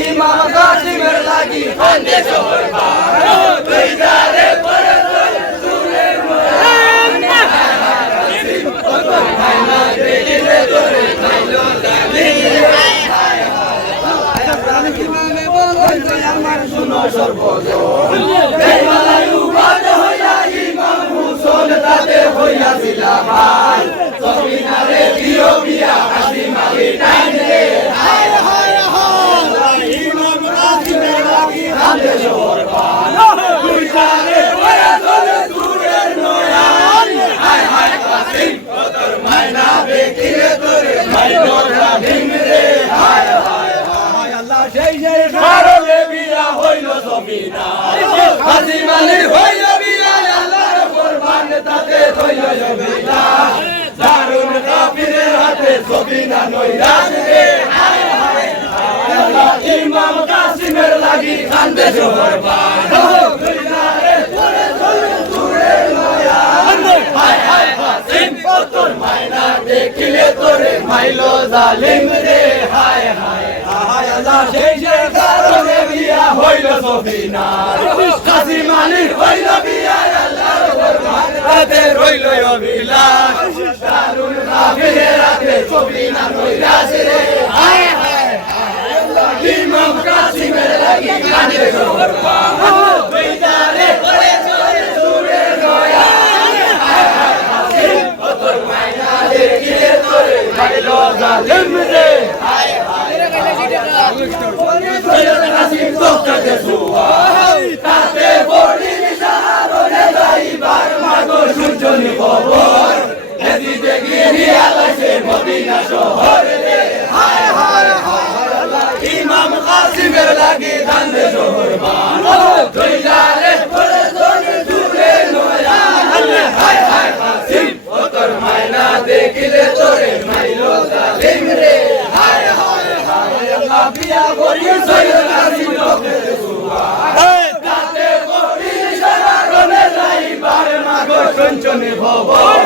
ইমাম কাসিমের লাগি কান্দে শহর বারো তুই যারে পরে চুলের শুনো সর্বজন হইয়া ইমাম হুসন তাতে হইয়াছিল ভাই সবিনারে দিও বিয়া হাসি মারি টাইম রে হায় হায় হায় ইমাম কাসিমের লাগি কান্দে শহর বারো তুই যারে পরে চুলের নয়ন হায় হায় কাসিম তোর মায়না দেখিলে তোরে মাইলো রাহিম রে হায় হায় হায় আল্লাহ সেই সেই কারণে বিয়া হইল সবিনা হাসি মালির হইল বিয়া আল্লাহর কুরবান তাতে হইল সবিনা দারুন কাফিরের হাতে সবিনা নইরাজ রে হায় হায় আল্লাহ ইমাম কাসিমের লাগি কান্দে শহর বারো দুইনারে পরে চলে দূরে নয়ন হায় হায় কাসিম তোর মায়না দেখিলে তোরে মাইলো জালিম রে হায় হায় হায় আল্লাহ সেই সেই কারণে বিয়া হইল সবিনা কাসিম আলীর হইল বিয়া আল্লাহর কুরবান রাতে রইল অবিলাস দারুন কাফিরের রাতে সবিনা নইরাজ রে হায় হায় আল্লাহ ইমাম কাসিমের লাগি কান্দে শহর বারো তুই যারে পরে চলে দূরে নয়ন হায় হায় কাসিম তোর মায়না দেখিলে তোরে মাইলো জালিম রে হায় হায় কাসিম তোকে সুয়াই তাতে বড়ি নিশারনে যাইবার মাগো সূর্যনি খবর এদিকে গিরিয়া লাইছে মদিনা শহর রে হায় হায় হায় আল্লাহ ইমাম কাসিমের লাগি কান্দে শহর বারো তুই যারে পরে চলে দূরে নয়ন হায় হায় কাসিম তোর মায়না দেখিলে তোরে মাইলো জালিম রে হায় হায় হায় আল্লাহ বিয়া করিয়ে সৈয়দ কাসিম তোকে সুয়াই তাতে বড়ি নিশারনে যাইবার মাগো সূর্যনি খবর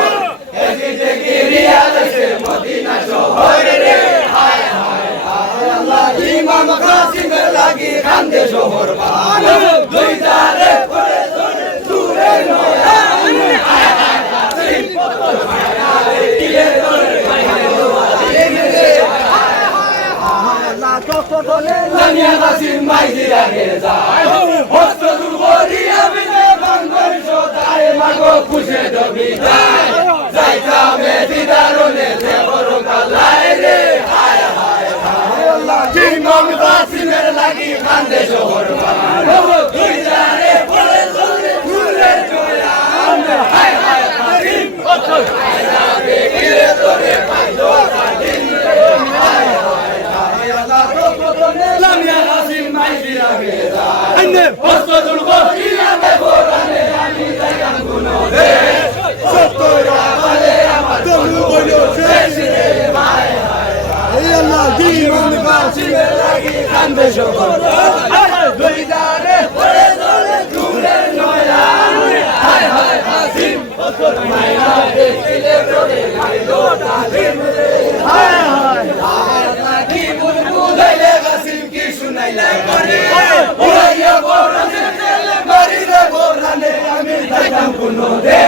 এদিকে গিরিয়া লাইছে মদিনা শহর রে হায় হায় হায় আল্লাহ ইমাম কাসিমের লাগি কান্দে শহর বারো তুই যারে পরে চলে দূরে নয়ন হায় হায় কাসিম তোর মায়না দেখিলে তোরে মাইলো জালিম রে হায় হায় হায় আল্লাহ তোলে লামিয়া কাসিম মাইজি রাগে যায় হস্ত দুর্গরিয়া বিনে বাঙ্গর সদায় মাগো খুশে দবি যায় যাইতা মেদি দারুনে দেবর কালাই রে হায় হায় হায় আল্লাহ ইমাম কাসিমের লাগি কান্দে শহর বারো তুই যারে পরে চলে দূরে নয়ন হায় হায় কাসিম তোর মায়না দেখিলে তোরে মাইলো জালিম রে হায় হায় হায় আল্লাহ তোলে লামিয়া কাসিম মাইজি রাগে যায় হস্ত দুর্গরিয়া দেবরানে আমি যাইতাম গুনো রে সত্তর আমারে আমার তনু বইল শেষ রে হায় হায় এই আল্লাহ ইমাম কাসিমের লাগি কান্দে শহর বারো তুই যারে পরে চলে দূরে নয়ন হায় হায় কাসিম তোর মায়না দেখিলে তোরে মাইলো জালিম রে হায় হায় হায় আল্লাহ কি বুলবুলাইলে কাসিম কি শুনাইলে করে ওরাইয়া বরানে মারি রে বরানে আমি যাইতাম কোনো রে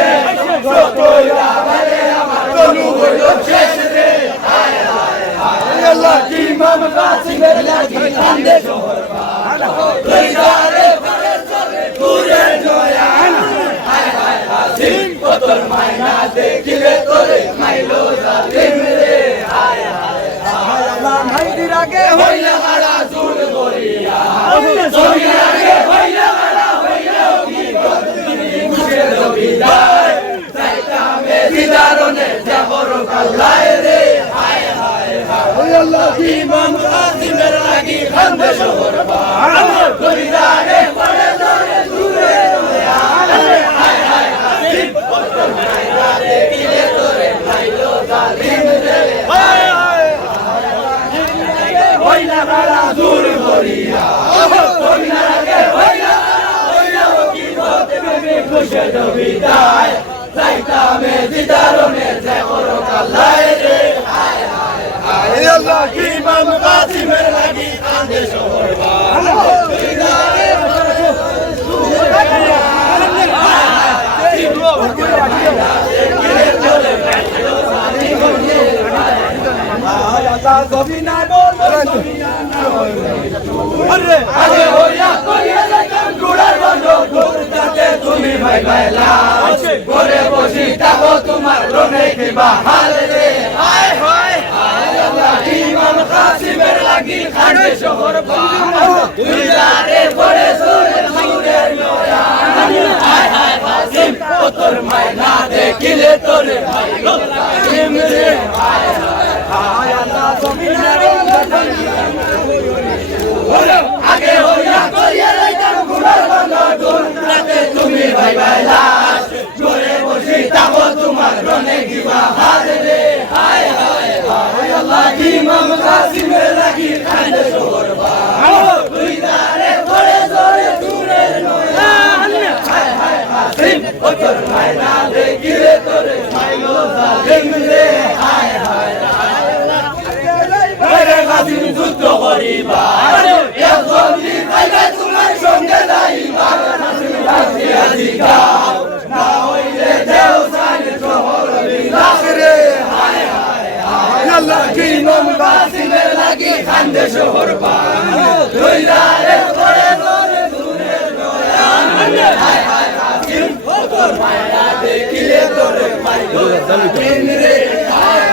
সত্তর আমারে আমার তনু হইল শেষ রে হায় হায় হায় আল্লাহ ইমাম কাসিমের লাগি কান্দে শহর বারো তুই যারে পরে চলে দূরে নয়ন হায় হায় কাসিম তোর মায়না দেখিলে তোরে মাইলো জালিম রে হায় হায় হায় আল্লাহ মাইদির আগে হইলা হারা জুল গরিয়া সবিনার আগে হইলা হারা হইলা কি গদুনি মুছে দবি যায় যাইতা মেদি দারুনে দেবর কালাই রে হায় হায় হায় আল্লাহ ইমাম কাসিমের লাগি কান্দে শহর বারো তুই যারে পরে চলে দূরে নয়ন হায় হায় কাসিম তোর মায়না দেখিলে তোরে মাইলো জালিম রে হায় হায় হইলা হারা জুল গরিয়া সবিনার আগে হইলা হারা হইলা কি গদুনি মুছে দবি যায় যাইতা মেদি দারুনে দেবর কালাই রে হায় হায় হায় আল্লাহ ইমাম কাসিমের লাগি কান্দে শহর আগে হইয়া করিয়া যাইতাম গুড়ার বন্ধ যাতে তুমি ভাই ভাইলা ঘরে বসি থাকো তোমার রনে কিবা হাল রে হায় হায় আল্লাহ ইমাম কাসিমের লাগি কান্দে শহর তুই যারে পড়ে সুরে সুরের নয়া হায় হায় কাসিম ও তোর মায়না দেখিলে তোরে ভাই কাসিম রে হায় হায় আল্লাহ জমিনের আগে হইয়া করিয়া যাইতাম গুড়ার বন্ধ রাতে তুমি ভাই ভাইলা ঘরে বসি থাকো তোমার রনে কিবা হাল রে হায় হায় হায় আল্লাহ ইমাম কাসিমের লাগি কান্দে শহর তুই যারে পড়ে জোরে সুরের নয়া হায় হায় কাসিম ও তোর মায়না দেখিলে তোরে মাইলো জালিম রে হায় হায় হায় কাসিম যুদ্ধ করিবা একজন ভাইবা তোমার সঙ্গে যাইবা কাসিম রাজিয়া দিগা না হইলে দেও সাইনে শহর বিলাস রে হায় হায় হায় আল্লাহ ইমাম কাসিমের লাগি কান্দে শহর তুই যারে পড়ে জোরে সুরের নয়া হায় হায় কাসিম ও তোর মায়া দেখিলে তোরে মাইলো জালিম রে হায়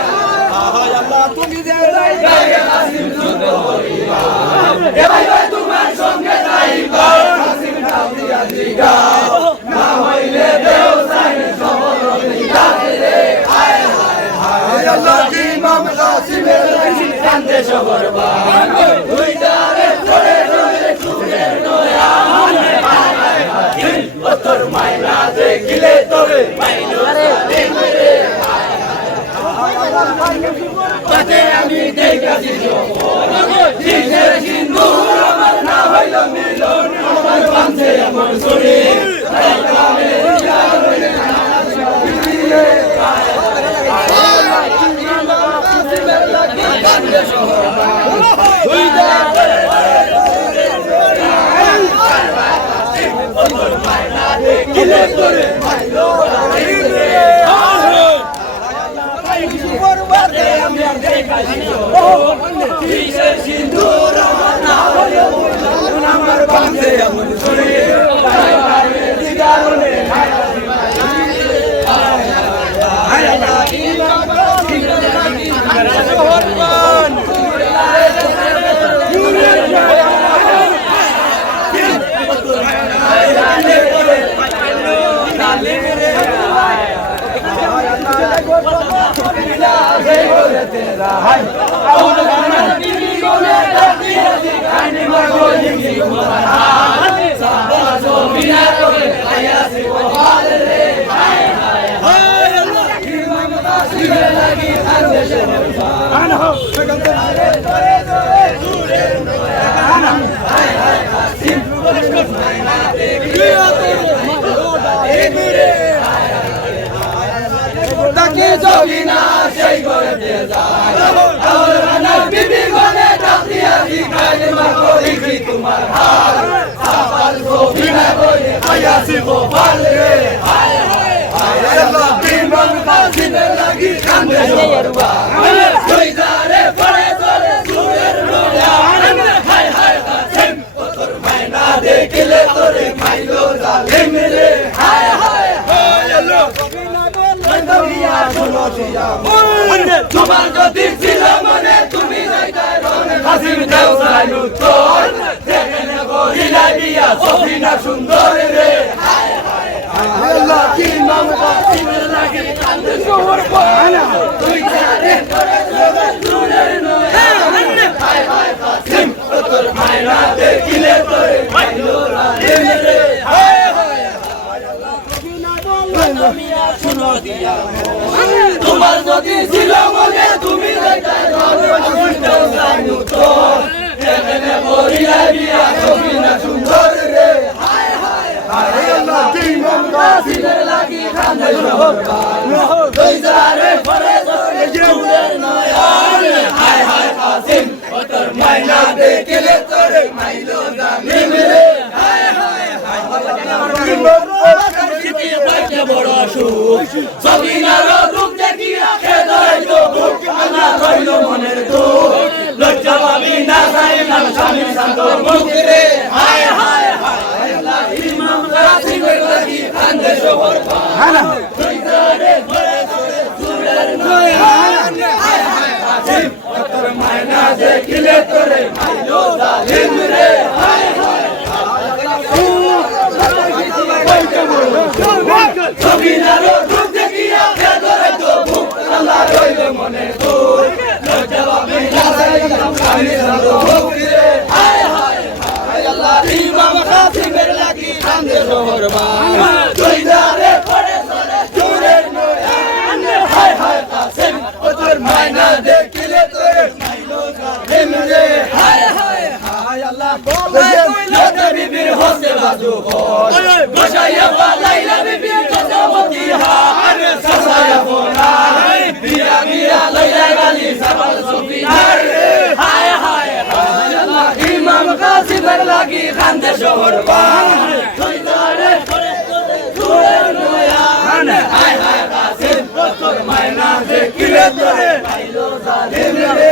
হায় আল্লাহ তুমি যে কাসিম যুদ্ধ করিবা এ ভাইবা তোমার সঙ্গে যাইবা কাসিম রাজিয়া দিগা না হইলে দেও সাইনে শহর বিলাস রে হায় হায় হায় আল্লাহ ইমাম কাসিমের লাগি কান্দে শহর তুই যারে পড়ে জোরে সুরের নয়া হায় হায় কাসিম ও তোর মায়না দেখিলে তোরে মাইলো জালিম রে হায় তাতে আমি দেখাছি জিনের সিন্দুর আমার না হইল মিলন আমার বাঁধে আমার শরীর সিন্দুর আমার না হইল আমার বাঁধে আমার শরীর তাকে যদি না সেই করে দিয়ে যায় বিবি গনে ডাকিয়া দিখাই মা করি কি তোমার হাল সাবাল গোবিনা বলে আয়াসি গোপাল রে হায় হায় হায় আল্লাহ ইমাম কাসিমের লাগি কান্দে শহরবা তুই যারে পড়ে জোরে সুরের নয়া হায় হায় কাসিম ও তোর মায়না দেখিলে তোরে মাইলো জালিম রে হায় হায় হায় আল্লাহ তোমার যদি ছিল মনে তুমি কাসিম দেও সাইনু তোর যেখানে গরিলা দিয়া সফিনা সুন্দর রে হায় হায় হায় আল্লাহ ইমাম কাসিমের লাগি কান্দে শহর তুই যারে করে সুরের নয়া হায় হায় কাসিম তোর মায়না দেখিলে তোরে মাইলো জালিম রে হায় হায় তোমার যদি ছিল মনে তুমি সুন্দর রে হায় হায় হায় আল্লাহ ইমাম কাসিমের লাগি কান্দে শহর তুই যারে পড়ে জোরে সুরের নয়া হায় হায় আমি সাধু ফকিরে হায় হায় হায় আল্লাহ ইমাম কাসিমের লাগি কান্দে শহরবান জয়দারে পড়ে চলে চোরের নয়ান হায় হায় কাসিম ও তোর মায়না দেখিলে তোর মাইলো কাসিম রে হায় হায় হায় আল্লাহ বলে বিবির হসে বাজু বসাইয়া লাইলা বিবির কসমতি হার সাসায়া বোনা বিয়া বিয়া লাইলা গালি সাবাল সুফিয়ার হায় হায় হায় আল্লাহ ইমাম কাসিমের লাগি কান্দে শহরবান জয়দারে পড়ে চলে চোরের নয়ান হায় হায় কাসিম তোর মায়না দেখিলে তোরে মাইলো জালিম রে